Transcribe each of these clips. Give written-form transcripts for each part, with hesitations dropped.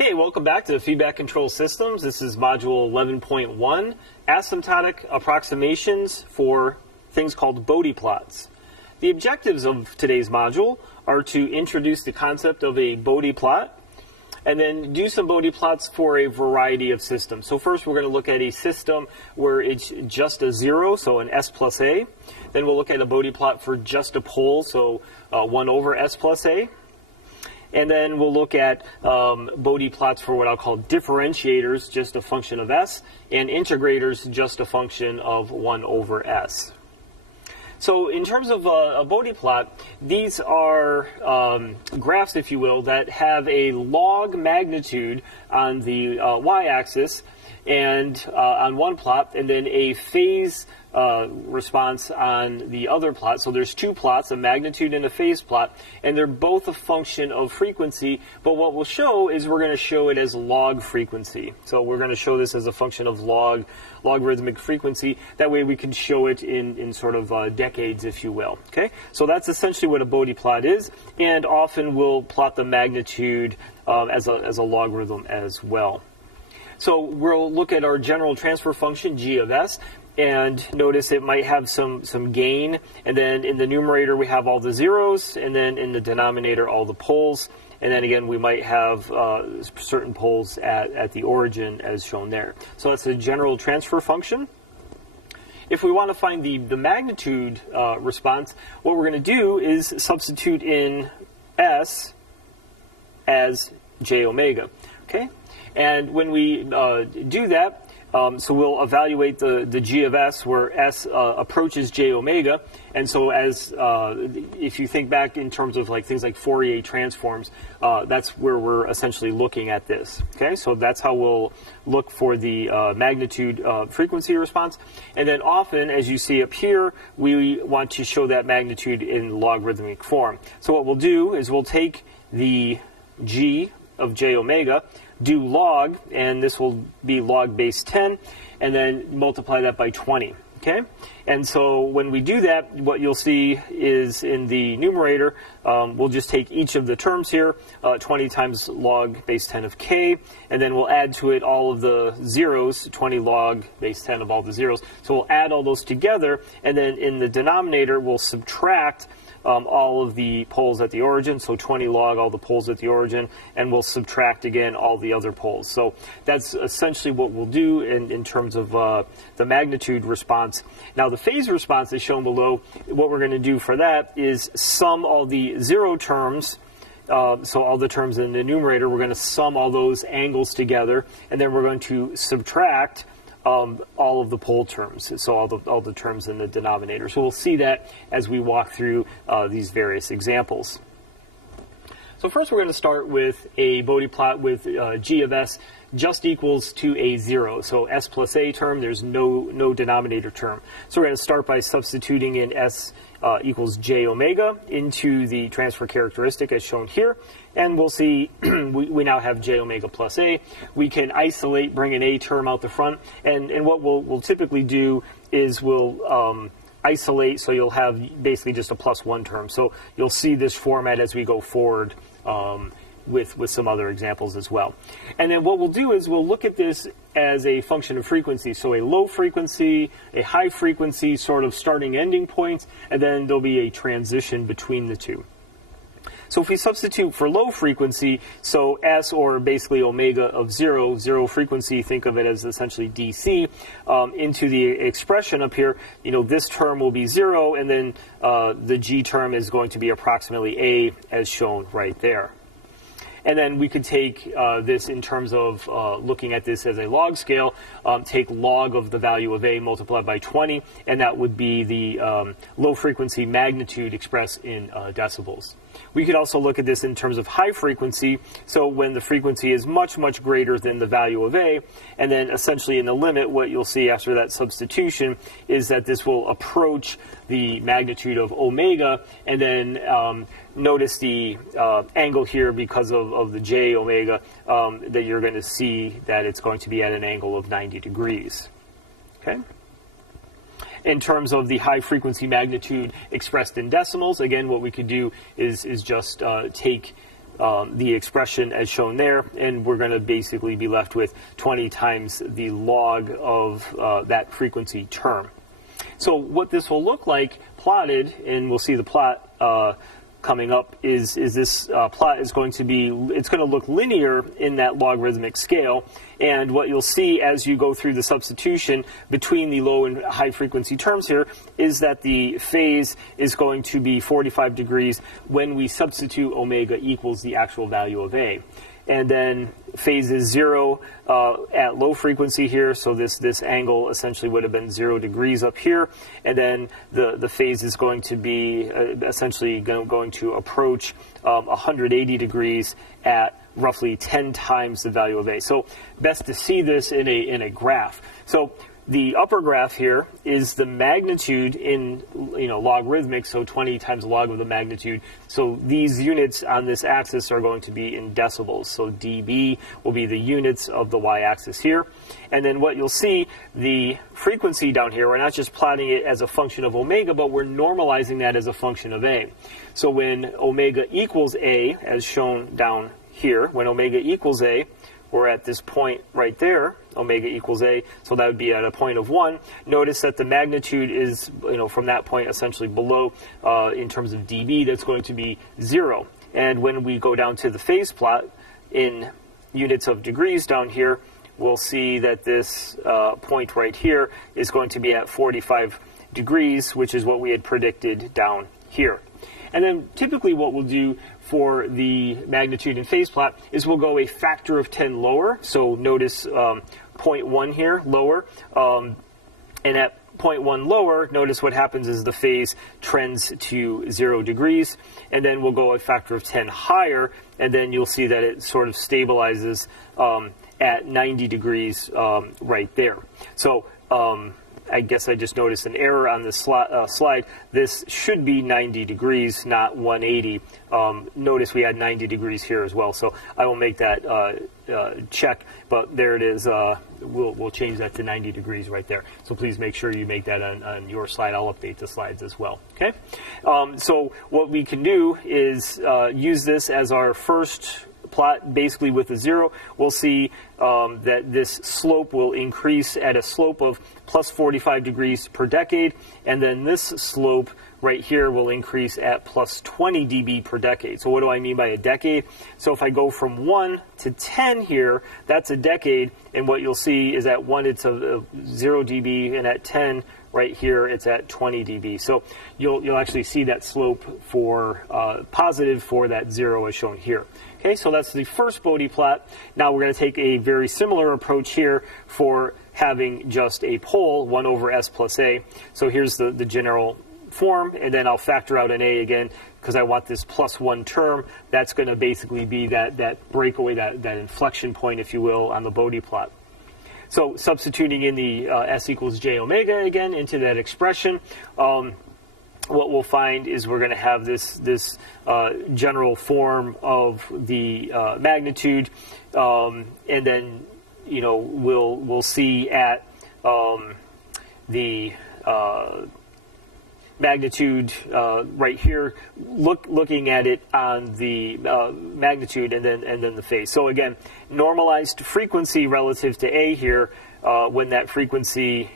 Okay, welcome back to Feedback Control Systems. This is Module 11.1, Asymptotic Approximations for things called Bode plots. The objectives of today's module are to introduce the concept of a Bode plot, and then do some Bode plots for a variety of systems. So first we're going to look at a system where it's just a zero, so an S plus A. Then we'll look at a Bode plot for just a pole, so 1 over S plus A. And then we'll look at Bode plots for what I'll call differentiators, just a function of S, and integrators, just a function of 1 over S. So in terms of a Bode plot, these are graphs, if you will, that have a log magnitude on the y-axis and on one plot, and then a phase response on the other plot. So there's two plots, a magnitude and a phase plot, and they're both a function of frequency, but what we'll show is we're going to show it as log frequency. So we're going to show this as a function of logarithmic frequency. That way we can show it in sort of decades, if you will. Okay, so that's essentially what a Bode plot is, and often we'll plot the magnitude as a logarithm as well. So we'll look at our general transfer function, g of s, and notice it might have some gain, and then in the numerator we have all the zeros, and then in the denominator all the poles, and then again we might have certain poles at the origin as shown there. So that's a general transfer function. If we want to find the magnitude response, what we're going to do is substitute in s as j omega. Okay? And when we do that, so we'll evaluate the g of s where s approaches j omega, and so as if you think back in terms of like things like Fourier transforms, that's where we're essentially looking at this. Okay, so that's how we'll look for the magnitude frequency response, and then often, as you see up here, we want to show that magnitude in logarithmic form. So what we'll do is we'll take the g of j omega, do log, and this will be log base 10, and then multiply that by 20. Okay? And so when we do that, what you'll see is in the numerator, we'll just take each of the terms here, 20 times log base 10 of k, and then we'll add to it all of the zeros, 20 log base 10 of all the zeros. So we'll add all those together, and then in the denominator, we'll subtract all of the poles at the origin, so 20 log all the poles at the origin, and we'll subtract again all the other poles. So that's essentially what we'll do in terms of the magnitude response. Now the phase response is shown below. What we're going to do for that is sum all the zero terms, so all the terms in the numerator, we're going to sum all those angles together, and then we're going to subtract all of the pole terms, so all the terms in the denominator. So we'll see that as we walk through these various examples. So first we're going to start with a Bode plot with g of s just equals to a zero. So s plus a term, there's no denominator term. So we're going to start by substituting in s equals j omega into the transfer characteristic as shown here. And we'll see we now have j omega plus a. We can isolate, bring an a term out the front. And what we'll typically do is we'll isolate, so you'll have basically just a plus 1 term. So you'll see this format as we go forward with some other examples as well. And then what we'll do is we'll look at this as a function of frequency. So a low frequency, a high frequency, sort of starting ending points, and then there'll be a transition between the two. So if we substitute for low frequency, so S, or basically omega of zero frequency, think of it as essentially DC, into the expression up here, this term will be 0, and then the G term is going to be approximately A as shown right there. And then we could take this in terms of looking at this as a log scale, take log of the value of A multiplied by 20, and that would be the low frequency magnitude expressed in decibels. We could also look at this in terms of high frequency, so when the frequency is much, much greater than the value of A, and then essentially in the limit, what you'll see after that substitution is that this will approach the magnitude of omega, and then notice the angle here because of the j omega, that you're going to see that it's going to be at an angle of 90 degrees. Okay? In terms of the high frequency magnitude expressed in decimals, again, what we could do is just take the expression as shown there, and we're going to basically be left with 20 times the log of that frequency term. So what this will look like plotted, and we'll see the plot coming up, is this plot is going to be, it's going to look linear in that logarithmic scale. And what you'll see as you go through the substitution between the low and high frequency terms here is that the phase is going to be 45 degrees when we substitute omega equals the actual value of A. And then phase is 0 at low frequency here, so this angle essentially would have been 0 degrees up here, and then the phase is going to be essentially going to approach 180 degrees at roughly 10 times the value of A. So best to see this in a graph. So the upper graph here is the magnitude in logarithmic, so 20 times log of the magnitude. So these units on this axis are going to be in decibels. So dB will be the units of the y-axis here. And then what you'll see, the frequency down here, we're not just plotting it as a function of omega, but we're normalizing that as a function of A. So when omega equals A, as shown down here, when omega equals A, we're at this point right there, omega equals A, so that would be at a point of 1. Notice that the magnitude is, from that point essentially below, in terms of dB, that's going to be 0. And when we go down to the phase plot in units of degrees down here, we'll see that this point right here is going to be at 45 degrees, which is what we had predicted down here. And then typically what we'll do for the magnitude and phase plot is we'll go a factor of 10 lower. So notice 0.1 here, lower. And at 0.1 lower, notice what happens is the phase trends to 0 degrees. And then we'll go a factor of 10 higher, and then you'll see that it sort of stabilizes at 90 degrees right there. So I guess I just noticed an error on this slide. This should be 90 degrees, not 180. Notice we had 90 degrees here as well, so I will make that check, but there it is. We'll change that to 90 degrees right there. So please make sure you make that on your slide. I'll update the slides as well. Okay. So what we can do is use this as our first plot, basically with a 0. We'll see that this slope will increase at a slope of plus 45 degrees per decade, and then this slope right here will increase at plus 20 dB per decade. So what do I mean by a decade? So if I go from 1 to 10 here, that's a decade, and what you'll see is at 1 it's a 0 dB, and at 10 right here it's at 20 dB. So you'll actually see that slope for positive for that 0 as shown here. Okay, so that's the first Bode plot. Now we're going to take a very similar approach here for having just a pole, 1 over S plus A. So here's the general form, and then I'll factor out an A again because I want this plus 1 term. That's going to basically be that breakaway, that inflection point, if you will, on the Bode plot. So substituting in the S equals J omega again into that expression, what we'll find is we're going to have this general form of the magnitude, and then we'll see at the magnitude right here, looking at it on the magnitude and then the phase. So again, normalized frequency relative to A here, when that frequency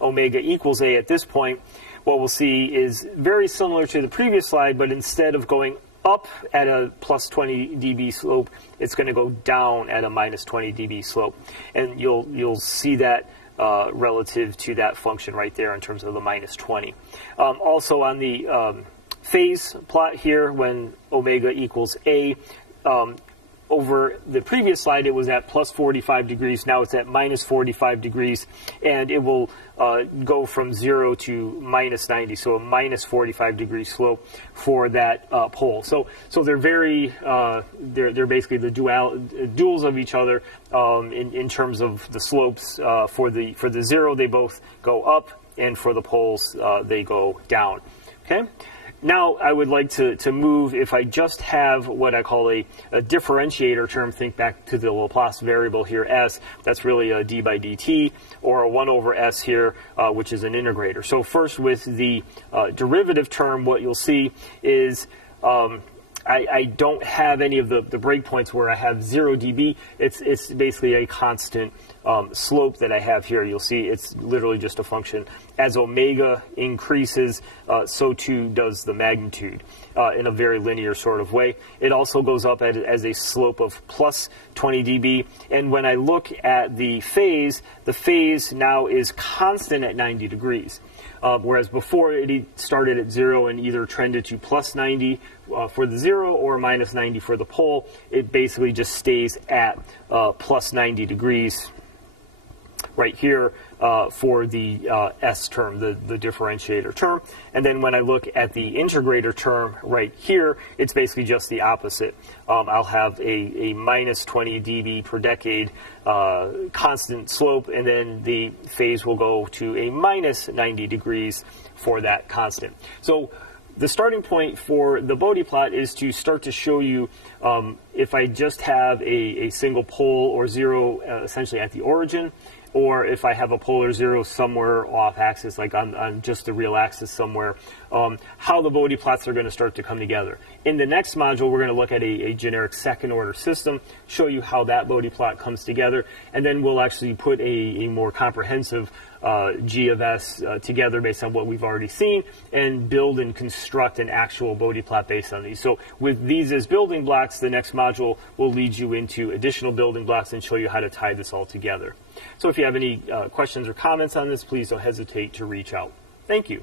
omega equals A at this point, what we'll see is very similar to the previous slide, but instead of going up at a plus 20 dB slope, it's going to go down at a minus 20 dB slope. And you'll see that relative to that function right there in terms of the minus 20. Also on the phase plot here, when omega equals A, over the previous slide it was at plus 45 degrees, now it's at minus 45 degrees, and it will go from 0 to minus 90, so a minus 45 degree slope for that pole. So they're very, they're basically the duals of each other in terms of the slopes. For the 0 they both go up, and for the poles they go down. Okay. Now I would like to move, if I just have what I call a differentiator term, think back to the Laplace variable here, S, that's really a d by dt, or a 1 over S here, which is an integrator. So first with the derivative term, what you'll see is I I don't have any of the breakpoints where I have 0 dB. It's basically a constant slope that I have here. You'll see it's literally just a function. As omega increases, so too does the magnitude in a very linear sort of way. It also goes up as a slope of plus 20 dB. And when I look at the phase now is constant at 90 degrees. Whereas before it started at 0 and either trended to plus 90 for the 0 or minus 90 for the pole. It basically just stays at plus 90 degrees right here for the S term, the differentiator term. And then when I look at the integrator term right here, it's basically just the opposite. I'll have a minus 20 dB per decade constant slope, and then the phase will go to a minus 90 degrees for that constant. So the starting point for the Bode plot is to start to show you if I just have a single pole or 0 essentially at the origin, or if I have a pole or 0 somewhere off axis, like on just the real axis somewhere, how the Bode plots are going to start to come together. In the next module, we're going to look at a generic second order system, show you how that Bode plot comes together, and then we'll actually put a more comprehensive G of S together based on what we've already seen, and build and construct an actual Bode plot based on these. So with these as building blocks, the next module will lead you into additional building blocks and show you how to tie this all together. So if you have any questions or comments on this, please don't hesitate to reach out. Thank you.